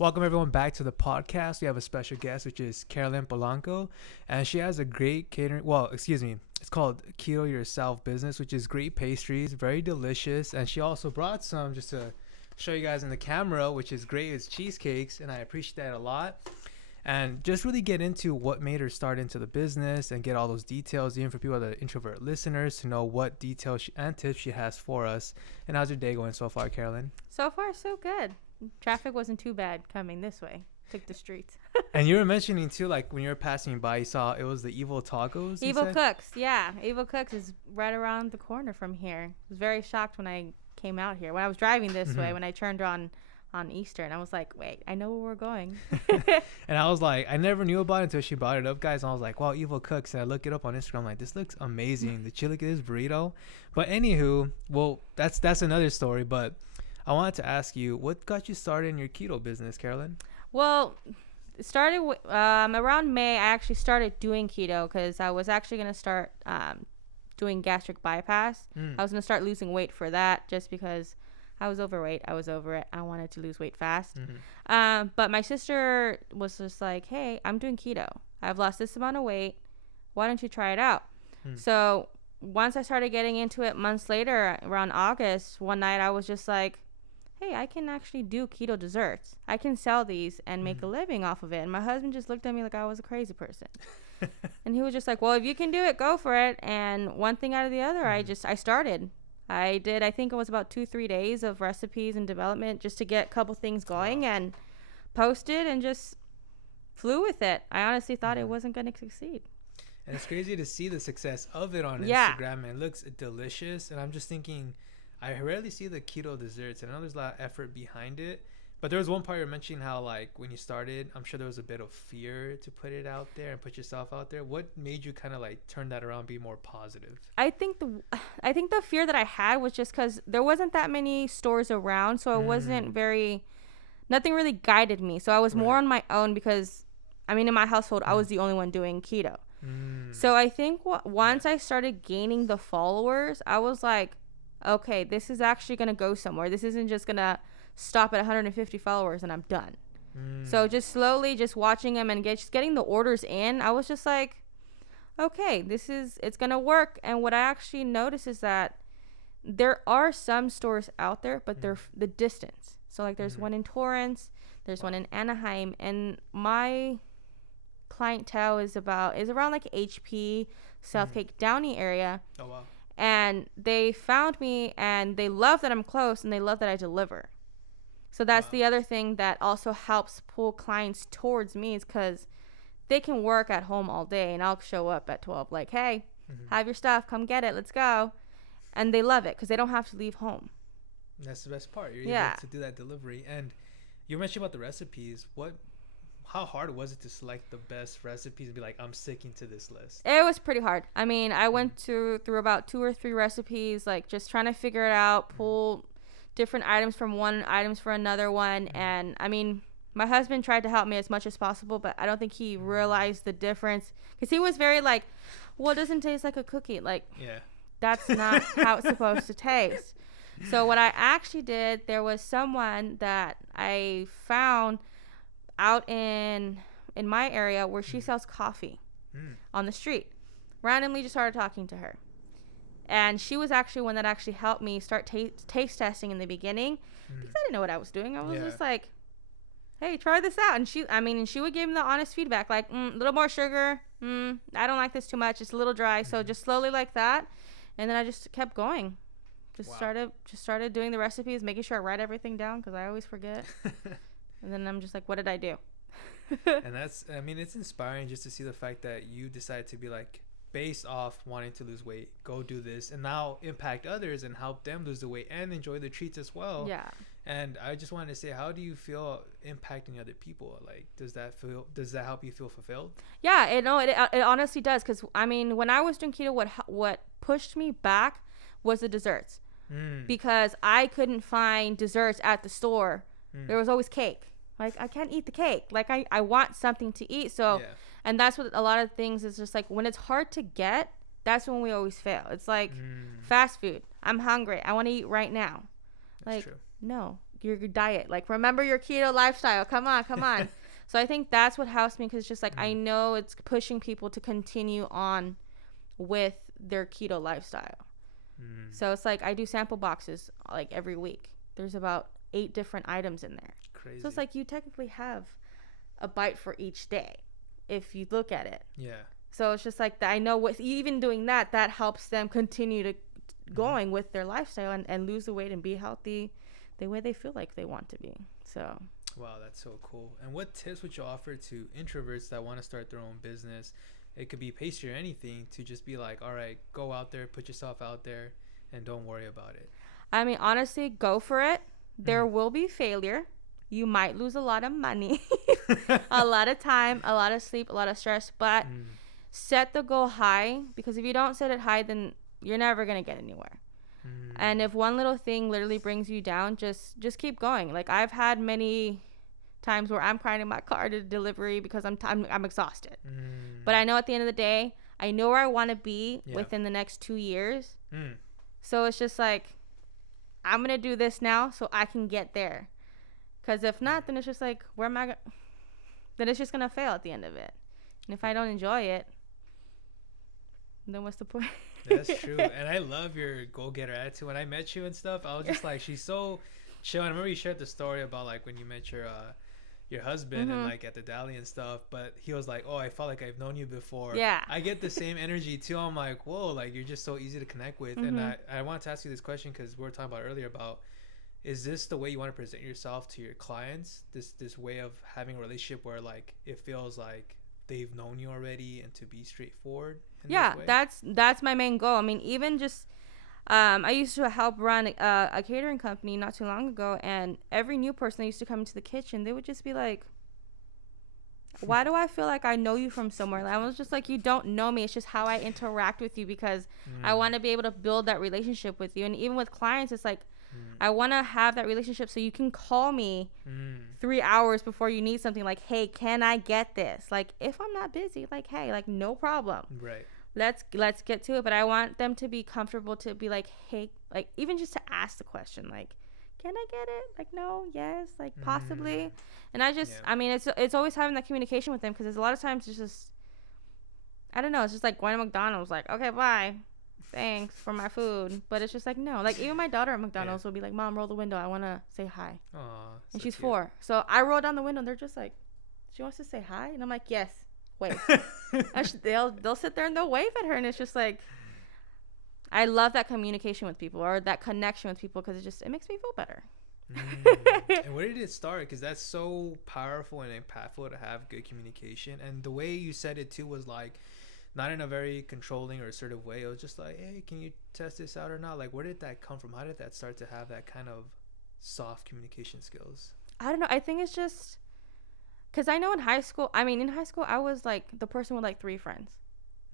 Welcome everyone back to the podcast. We have a special guest, which is Karolyne Polanco, and she has a great catering. Well, excuse me, it's called Keto Yourself business, which is great pastries, very delicious. And she also brought some just to show you guys in the camera, which is great. It's cheesecakes, and I appreciate that a lot. And just really get into what made her start into the business and get all those details, even for people that are introvert listeners, to know what details and tips she has for us. And how's your day going so far, Karolyne? So far, so good. Traffic wasn't too bad coming this way. Took the streets. And you were mentioning too, like when you were passing by, you saw it was the Evil Tacos. Evil Cooks, yeah. Evil Cooks is right around the corner from here. I was very shocked when I came out here. When I was driving this way, when I turned on Eastern, I was like, wait, I know where we're going. And I was like, I never knew about it until she brought it up, guys. And I was like, wow, Evil Cooks. And I look it up on Instagram. I'm like, this looks amazing. The chili this burrito. But anywho, well, that's another story. But I wanted to ask you, what got you started in your keto business, Karolyne? Well, it started around May. I actually started doing keto because I was actually going to start doing gastric bypass. I was going to start losing weight for that just because I was overweight. I was over it. I wanted to lose weight fast. But my sister was just like, hey, I'm doing keto. I've lost this amount of weight. Why don't you try it out? So once I started getting into it months later, around August, one night I was just like, hey, I can actually do keto desserts. I can sell these and make a living off of it. And my husband just looked at me like I was a crazy person. And he was just like, well, if you can do it, go for it. And one thing out of the other, I started. I think it was about 2-3 days of recipes and development just to get a couple things going and posted and just flew with it. I honestly thought it wasn't going to succeed. And it's crazy to see the success of it on Instagram. And it looks delicious. And I'm just thinking, I rarely see the keto desserts. And I know there's a lot of effort behind it. But there was one part you were mentioning how, like, when you started, I'm sure there was a bit of fear to put it out there and put yourself out there. What made you kind of, like, turn that around, be more positive? I think the fear that I had was just because there wasn't that many stores around. So it wasn't nothing really guided me. So I was more on my own because, I mean, in my household, I was the only one doing keto. So I think once I started gaining the followers, I was like, okay, this is actually going to go somewhere. This isn't just going to stop at 150 followers and I'm done. So just slowly just watching them and just getting the orders in, I was just like, okay, it's going to work. And what I actually noticed is that there are some stores out there, but they're the distance. So like there's one in Torrance, there's one in Anaheim, and my clientele is around like HP, South Cape, Downey area. Oh, wow. And they found me and they love that I'm close and they love that I deliver. So that's the other thing that also helps pull clients towards me is because they can work at home all day and I'll show up at 12 like, hey, have your stuff, come get it, let's go. And they love it because they don't have to leave home. That's the best part. You're able to do that delivery. And you mentioned about the recipes. How hard was it to select the best recipes and be like, I'm sticking to this list? It was pretty hard. I mean, I went through about 2 or 3 recipes, like just trying to figure it out, pull different items from one, items for another one. And I mean, my husband tried to help me as much as possible, but I don't think he realized the difference because he was very like, well, it doesn't taste like a cookie. Like, that's not how it's supposed to taste. So what I actually did, there was someone that I found out in my area where she sells coffee on the street. Randomly just started talking to her. And she was actually one that actually helped me start taste testing in the beginning because I didn't know what I was doing. I was just like, hey, try this out. And she would give me the honest feedback, like, a little more sugar. I don't like this too much. It's a little dry. So just slowly like that. And then I just kept going. Started doing the recipes, making sure I write everything down because I always forget. And then I'm just like, what did I do? And it's inspiring just to see the fact that you decide to be like, based off wanting to lose weight, go do this and now impact others and help them lose the weight and enjoy the treats as well. Yeah. And I just wanted to say, how do you feel impacting other people? Like, does that help you feel fulfilled? Yeah, it honestly does. Because I mean, when I was doing keto, what pushed me back was the desserts because I couldn't find desserts at the store. There was always cake. Like, I can't eat the cake. Like, I want something to eat. So, and that's what a lot of things is just like, when it's hard to get, that's when we always fail. It's like fast food. I'm hungry. I want to eat right now. That's like, true. No, your diet. Like, remember your keto lifestyle. Come on, come on. So I think that's what helps me, because it's just like, I know it's pushing people to continue on with their keto lifestyle. So it's like I do sample boxes like every week. There's about 8 different items in there. Crazy. So it's like you technically have a bite for each day if you look at it. Yeah. So it's just like, I know with even doing that helps them continue to going with their lifestyle and lose the weight and be healthy the way they feel like they want to be. So wow, that's so cool. And what tips would you offer to introverts that want to start their own business? It could be pastry or anything, to just be like, all right, go out there, put yourself out there, and don't worry about it. I mean, honestly, go for it. There will be failure. You might lose a lot of money, a lot of time, a lot of sleep, a lot of stress, but set the goal high, because if you don't set it high, then you're never going to get anywhere. And if one little thing literally brings you down, just keep going. Like, I've had many times where I'm crying in my car to delivery because I'm exhausted. But I know at the end of the day, I know where I want to be within the next 2 years. So it's just like, I'm going to do this now so I can get there. Because if not, then it's just like, then it's just going to fail at the end of it. And if I don't enjoy it, then what's the point? That's true. And I love your go-getter attitude. When I met you and stuff, I was just like, she's so chill. And I remember you shared the story about like when you met your husband and like at the deli and stuff, but he was like, oh, I felt like I've known you before. Yeah. I get the same energy too. I'm like, whoa, like you're just so easy to connect with. And I want to ask you this question, because we were talking about earlier about, is this the way you want to present yourself to your clients? This way of having a relationship where like it feels like they've known you already, and to be straightforward in this way? that's my main goal. I mean, even just I used to help run a catering company not too long ago, and every new person that used to come into the kitchen, they would just be like, why do I feel like I know you from somewhere? And I was just like, you don't know me. It's just how I interact with you, because I want to be able to build that relationship with you. And even with clients, it's like, I want to have that relationship so you can call me 3 hours before you need something, like, hey, can I get this? Like, if I'm not busy, like, hey, like, no problem. Right. Let's get to it. But I want them to be comfortable to be like, hey, like, even just to ask the question, like, can I get it? Like, no, yes, like, possibly. And I just, I mean, it's always having that communication with them, because there's a lot of times it's just, I don't know, it's just like going to McDonald's, like, okay, bye, thanks for my food. But it's just like, no, like, even my daughter at McDonald's will be like, Mom, roll the window, I want to say hi. Aww, and so she's cute. 4, so I roll down the window and they're just like, she wants to say hi, and I'm like, yes, wait. And they'll sit there and they'll wave at her, and it's just like, I love that communication with people, or that connection with people, because it makes me feel better. And where did it start? Because that's so powerful and impactful to have good communication. And the way you said it too was like, not in a very controlling or assertive way. It was just like, hey, can you test this out or not? Like, where did that come from? How did that start to have that kind of soft communication skills? I don't know. I think it's just because I know in high school, I was like the person with like 3 friends.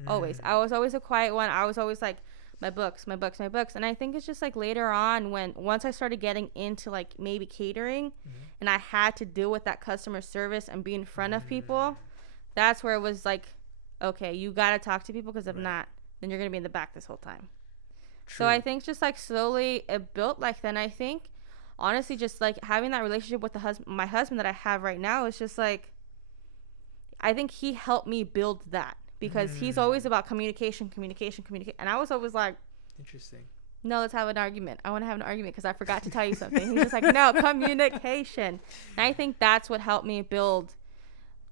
Always. I was always a quiet one. I was always like, my books. And I think it's just like later on, once I started getting into like maybe catering, and I had to deal with that customer service and be in front of people, that's where it was like, okay, you got to talk to people, because if not, then you're going to be in the back this whole time. True. So I think just like slowly it built like then. I think honestly, just like having that relationship with my husband that I have right now is just like, I think he helped me build that, because he's always about communication. And I was always like, interesting. No, let's have an argument. I want to have an argument because I forgot to tell you something. He's just like, no, communication. And I think that's what helped me build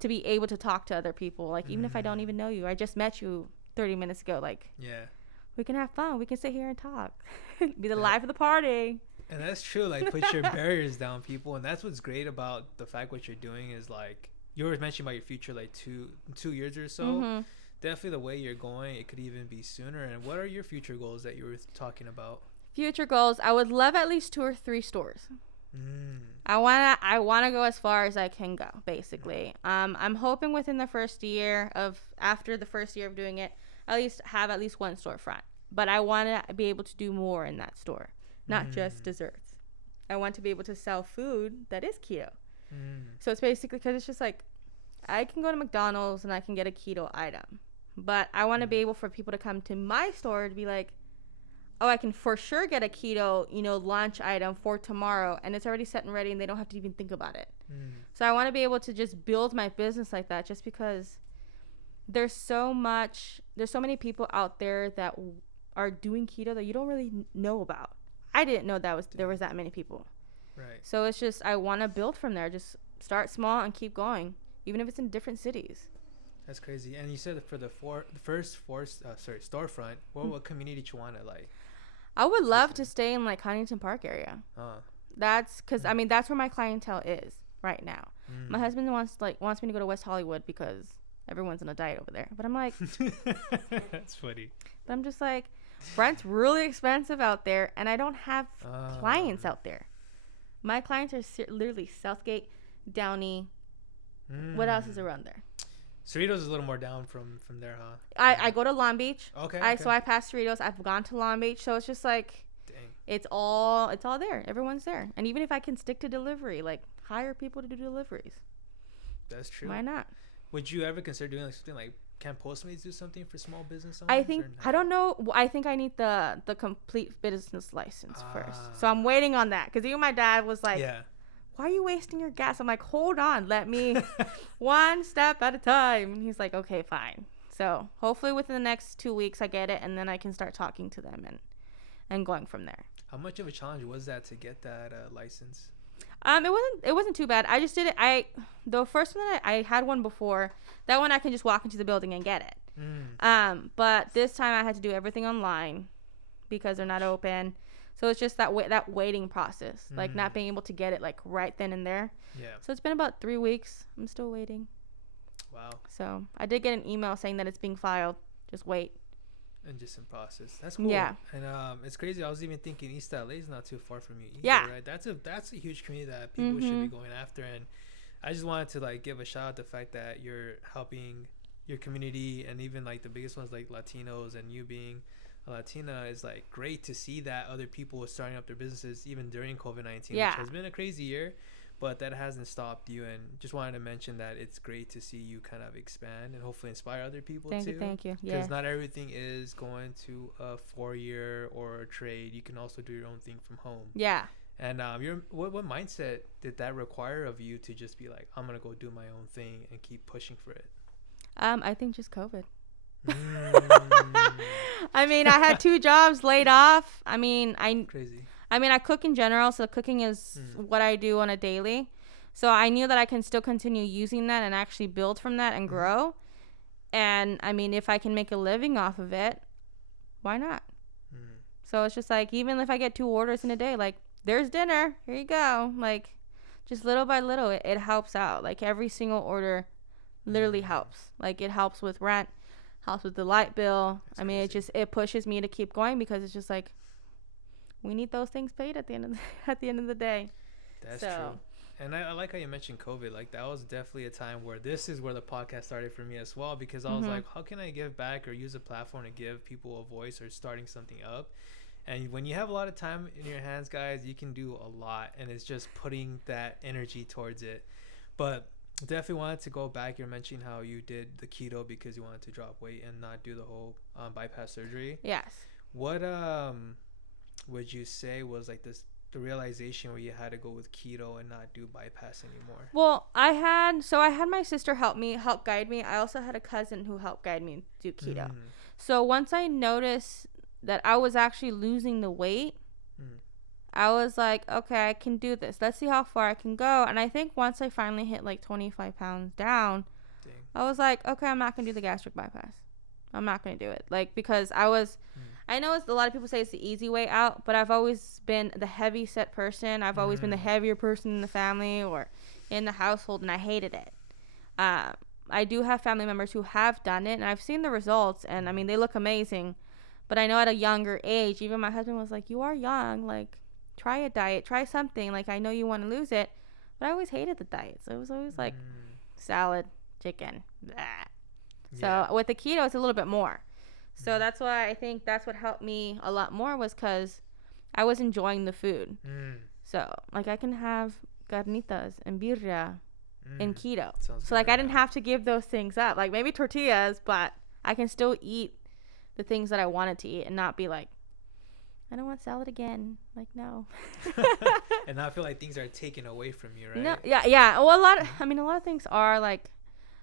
to be able to talk to other people. Like, even if I don't even know you, I just met you 30 minutes ago. Like, yeah, we can have fun. We can sit here and talk. Be the life of the party. And that's true. Like, put your barriers down, people. And that's what's great about the fact what you're doing is like, you were mentioning about your future, like two years or so. Definitely the way you're going, it could even be sooner. And what are your future goals that you were talking about? Future goals, I would love at least 2 or 3 stores. I wanna go as far as I can go, basically. I'm hoping within the first year after the first year of doing it, at least have at least 1 storefront. But I want to be able to do more in that store, not just desserts. I want to be able to sell food that is keto. So it's basically, because it's just like, I can go to McDonald's and I can get a keto item, but I want to be able for people to come to my store to be like, oh, I can for sure get a keto, lunch item for tomorrow, and it's already set and ready, and they don't have to even think about it. So I want to be able to just build my business like that, just because there's so many people out there that are doing keto that you don't really know about. I didn't know there was that many people. Right. So it's just, I want to build from there. Just start small and keep going, even if it's in different cities. That's crazy. And you said for the first storefront, what community did you want to like? I would love to stay in like Huntington Park area. That's because that's where my clientele is right now. My husband wants me to go to West Hollywood because everyone's on a diet over there. But I'm like, that's funny. But I'm just like, rent's really expensive out there, and I don't have clients out there. My clients are literally Southgate, Downey. What else is around there? Cerritos is a little more down from there, huh? I go to Long Beach. Okay. So I pass Cerritos. I've gone to Long Beach. So it's just like, dang. It's all there. Everyone's there. And even if I can stick to delivery, like hire people to do deliveries. That's true. Why not? Would you ever consider doing like something like, can Postmates do something for small business owners? I don't know. I think I need the complete business license first. So I'm waiting on that. Because even my dad was like, why are you wasting your gas? I'm like, hold on. Let me one step at a time. And he's like, okay, fine. So hopefully within the next 2 weeks I get it. And then I can start talking to them and going from there. How much of a challenge was that to get that license? It wasn't too bad. I just did it. The first one I had one before. That one I can just walk into the building and get it. But this time I had to do everything online because they're not open. So it's just that waiting process, like not being able to get it like right then and there. Yeah. So it's been about 3 weeks. I'm still waiting. Wow. So I did get an email saying that it's being filed. Just wait. And just in process. That's cool. Yeah. And it's crazy. I was even thinking East LA is not too far from you either, yeah. Right? That's a huge community that people should be going after. And I just wanted to like give a shout out to the fact that you're helping your community, and even like the biggest ones like Latinos, and you being a Latina is like great to see that other people are starting up their businesses even during COVID-19, which has been a crazy year. But that hasn't stopped you, and just wanted to mention that it's great to see you kind of expand and hopefully inspire other people too. Thank you. Because not everything is going to a 4-year or a trade. You can also do your own thing from home. Yeah. And what mindset did that require of you to just be like, I'm gonna go do my own thing and keep pushing for it? I think just COVID. I mean, I had 2 jobs laid off. Crazy. I cook in general, so cooking is what I do on a daily. So I knew that I can still continue using that and actually build from that and grow. And, if I can make a living off of it, why not? So it's just like, even if I get 2 orders in a day, like, there's dinner. Here you go. Like, just little by little, it helps out. Like, every single order literally helps. Like, it helps with rent, helps with the light bill. It pushes me to keep going because it's just like, we need those things paid at the end of the day. That's true. And I like how you mentioned COVID. Like, that was definitely a time where this is where the podcast started for me as well, because I was like, how can I give back or use a platform to give people a voice or starting something up? And when you have a lot of time in your hands, guys, you can do a lot, and it's just putting that energy towards it. But definitely wanted to go back. You're mentioning how you did the keto because you wanted to drop weight and not do the whole bypass surgery. Yes. What would you say was like the realization where you had to go with keto and not do bypass anymore? Well, I had my sister help guide me. I also had a cousin who helped guide me do keto. So once I noticed that I was actually losing the weight, I was like, okay, I can do this. Let's see how far I can go. And I think once I finally hit like 25 pounds down, I was like, okay, I'm not going to do the gastric bypass. I'm not going to do it. Like, because I know a lot of people say it's the easy way out, but I've always been the heavy set person. I've always been the heavier person in the family or in the household, and I hated it. I do have family members who have done it, and I've seen the results, and they look amazing. But I know at a younger age, even my husband was like, you are young, like, try a diet, try something. Like, I know you want to lose it, but I always hated the diets. It was always like salad, chicken, blah. So with the keto, it's a little bit more. So that's why I think that's what helped me a lot more, was because I was enjoying the food. So, like, I can have carnitas and birria in keto. So, like, I didn't have to give those things up. Like, maybe tortillas, but I can still eat the things that I wanted to eat and not be, like, I don't want salad again. Like, no. And I feel like things are taken away from you, right? No, yeah. Well, a lot of things are like,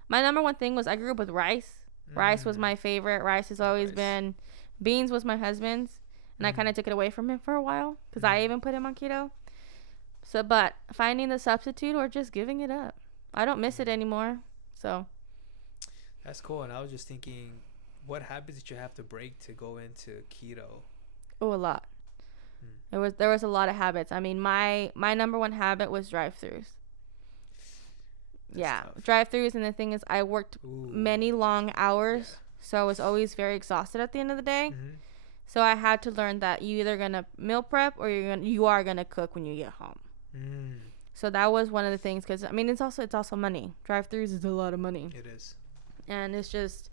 my number one thing was I grew up with rice. Rice was my favorite. Rice has always been. Beans was my husband's, and I kind of took it away from him for a while because I even put him on keto. So, but finding the substitute or just giving it up, I don't miss it anymore. So That's cool. And I was just thinking, what habits did you have to break to go into keto? a lot. There was a lot of habits. I mean, my number one habit was drive-throughs. Yeah, tough. drive-throughs, and the thing is, I worked many long hours, so I was always very exhausted at the end of the day. So I had to learn that you either gonna meal prep or you are gonna cook when you get home. So that was one of the things, because I mean, it's also money. Drive-throughs is a lot of money. It is. And it's just,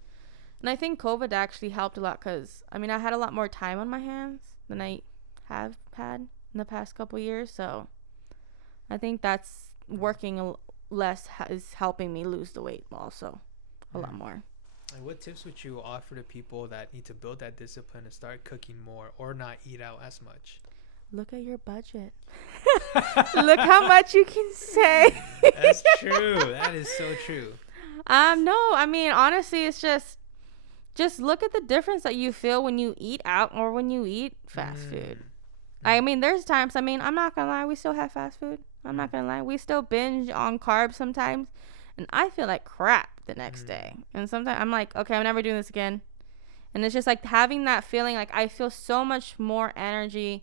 and I think COVID actually helped a lot, because I mean, I had a lot more time on my hands than I have had in the past couple years. So I think that's working less is helping me lose the weight also a lot more. And what tips would you offer to people that need to build that discipline and start cooking more or not eat out as much? Look at your budget. Look how much you can say. That's true. That is so true. No, I mean, honestly, it's just look at the difference that you feel when you eat out or when you eat fast food. I mean, there's times, I mean, I'm not gonna lie, we still have fast food. I'm not gonna lie, we still binge on carbs sometimes, and I feel like crap the next day. And sometimes I'm like, okay, I'm never doing this again. And it's just like having that feeling, like I feel so much more energy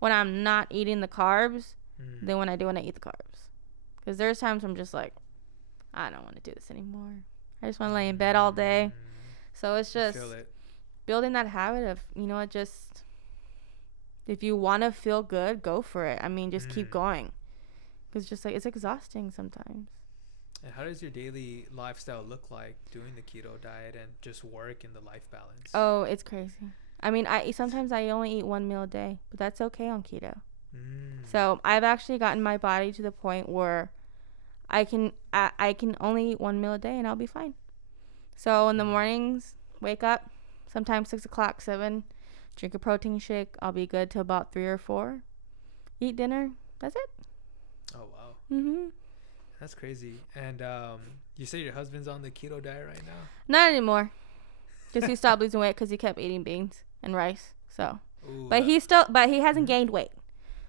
when I'm not eating the carbs than when I do when I eat the carbs. Because there's times I'm just like, I don't want to do this anymore. I just want to lay in bed all day. So it's just building that habit of, you know what, just if you want to feel good, go for it. I mean, just keep going. Because just like, it's exhausting sometimes. And how does your daily lifestyle look like doing the keto diet and just work and the life balance? Oh, it's crazy. I mean, sometimes I only eat one meal a day, but that's okay on keto. So I've actually gotten my body to the point where I can only eat one meal a day and I'll be fine. So in the mornings, wake up, sometimes 6 o'clock, 7, drink a protein shake. I'll be good till about 3 or 4. Eat dinner. That's it. Oh, wow. That's crazy. And you say your husband's on the keto diet right now? Not anymore. Because he stopped losing weight because he kept eating beans and rice. So, but he hasn't gained weight.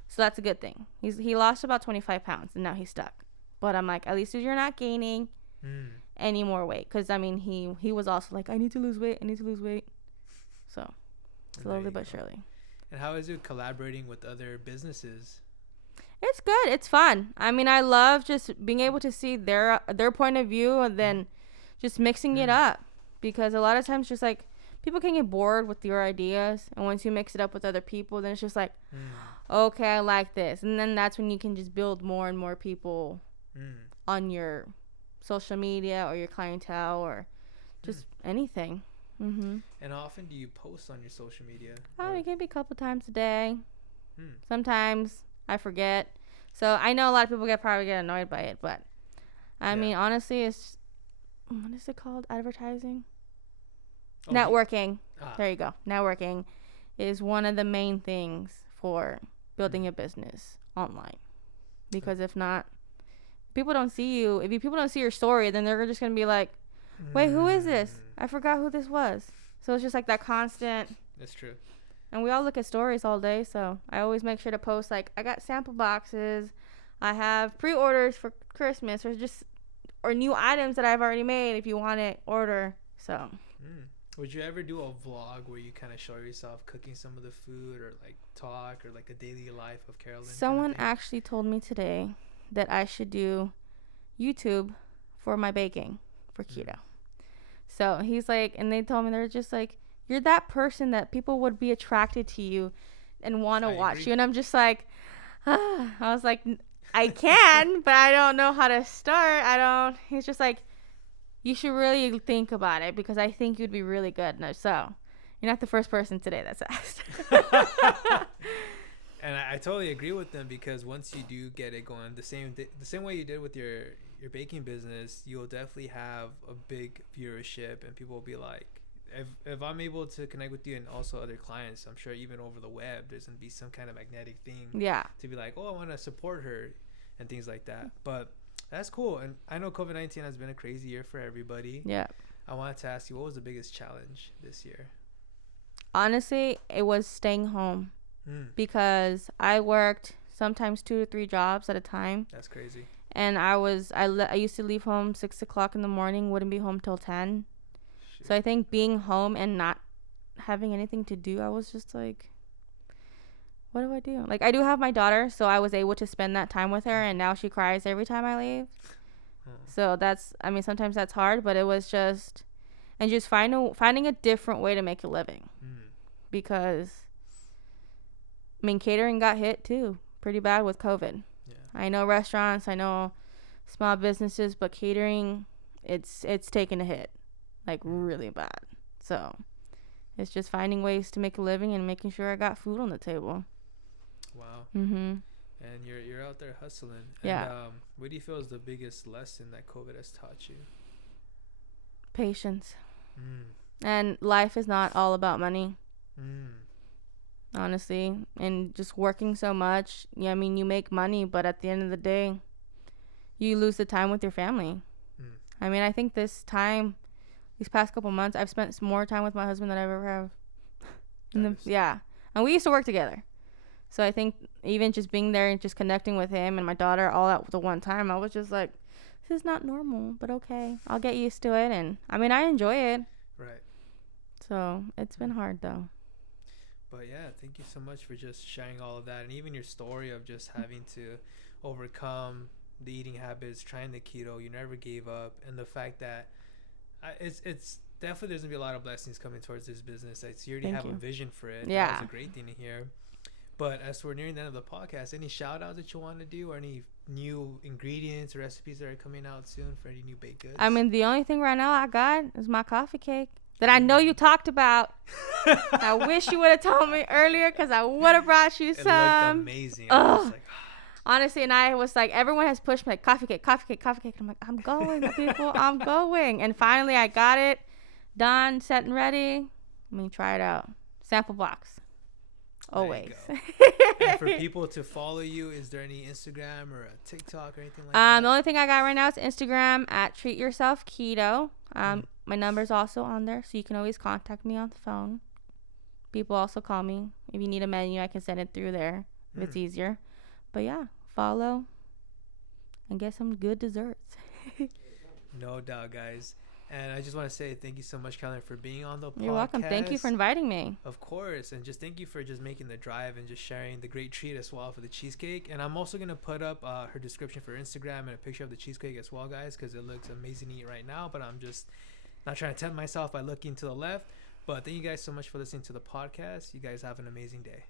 So that's a good thing. He lost about 25 pounds and now he's stuck. But I'm like, at least you're not gaining any more weight. Because, I mean, he was also like, I need to lose weight. So, slowly but surely. And how is it collaborating with other businesses? It's good. It's fun. I mean, I love just being able to see their point of view and then just mixing it up. Because a lot of times just like people can get bored with your ideas. And once you mix it up with other people, then it's just like, okay, I like this. And then that's when you can just build more and more people on your social media or your clientele or just anything. And how often do you post on your social media? Oh, it can be a couple times a day. Sometimes I forget. So I know a lot of people probably get annoyed by it, but I mean, honestly, it's, what is it called? Advertising? Networking. There you go. Networking is one of the main things for building a business online. Because if not, people don't see you. If people don't see your story, then they're just going to be like, wait, who is this? I forgot who this was. So it's just like that constant. That's true. And we all look at stories all day, so I always make sure to post, like, I got sample boxes, I have pre-orders for Christmas, or new items that I've already made. If you want it, order. So. Would you ever do a vlog where you kind of show yourself cooking some of the food, or like talk, or like a daily life of Karolyne? Someone actually told me today that I should do YouTube for my baking for keto. So he's like, and they told me, they're just like, you're that person that people would be attracted to you and want to watch you. And I'm just like, I was like, I can, but I don't know how to start. He's just like, you should really think about it because I think you'd be really good. And so you're not the first person today that's asked. And I totally agree with them, because once you do get it going, the same way you did with your baking business, you'll definitely have a big viewership and people will be like, if I'm able to connect with you and also other clients, I'm sure even over the web, there's gonna be some kind of magnetic thing. Yeah. To be like, oh, I want to support her and things like that. But that's cool. And I know COVID-19 has been a crazy year for everybody. Yeah. I wanted to ask you, what was the biggest challenge this year? Honestly, it was staying home because I worked sometimes 2 to 3 jobs at a time. That's crazy. And I used to leave home 6 o'clock in the morning, wouldn't be home till 10. Shoot. So I think being home and not having anything to do, I was just like, what do I do? Like, I do have my daughter, so I was able to spend that time with her, and now she cries every time I leave. So sometimes that's hard, but it was just, and just finding a different way to make a living. Because, catering got hit too pretty bad with COVID. Yeah. I know restaurants, I know small businesses, but catering, it's taken a hit, like really bad. So it's just finding ways to make a living and making sure I got food on the table. Wow. And you're out there hustling. Yeah. And, what do you feel is the biggest lesson that COVID has taught you? Patience. And life is not all about money. Honestly, and just working so much. Yeah, you make money, but at the end of the day, you lose the time with your family. I think these past couple months, I've spent more time with my husband than I ever have. Yeah, and we used to work together. So I think even just being there and just connecting with him and my daughter all at the one time, I was just like, this is not normal, but okay, I'll get used to it. And I enjoy it. Right. So it's been hard though. But yeah, thank you so much for just sharing all of that, and even your story of just having to overcome the eating habits, trying the keto, you never gave up, and the fact that it's definitely there's gonna be a lot of blessings coming towards this business. You already have a vision for it. Yeah, that's a great thing to hear. But as we're nearing the end of the podcast, any shout outs that you want to do, or any new ingredients or recipes that are coming out soon for any new baked goods? The only thing right now I got is my coffee cake that I know you talked about. I wish you would have told me earlier, because I would have brought you some. It looked amazing. I was like, honestly, and I was like, everyone has pushed me, like, coffee cake. I'm like, I'm going, people, I'm going. And finally, I got it done, set and ready. Try it out. Sample box. Always. And for people to follow you, is there any Instagram or a TikTok or anything like that? The only thing I got right now is Instagram at Treat Yourself Keto. My number's also on there, so you can always contact me on the phone. People also call me. If you need a menu, I can send it through there if it's easier. But yeah, follow and get some good desserts. No doubt, guys. And I just want to say thank you so much, Karolyne, for being on the podcast. You're welcome. Thank you for inviting me. Of course. And just thank you for just making the drive and just sharing the great treat as well for the cheesecake. And I'm also going to put up her description for Instagram and a picture of the cheesecake as well, guys, because it looks amazing to eat right now. But I'm just not trying to tempt myself by looking to the left. But thank you guys so much for listening to the podcast. You guys have an amazing day.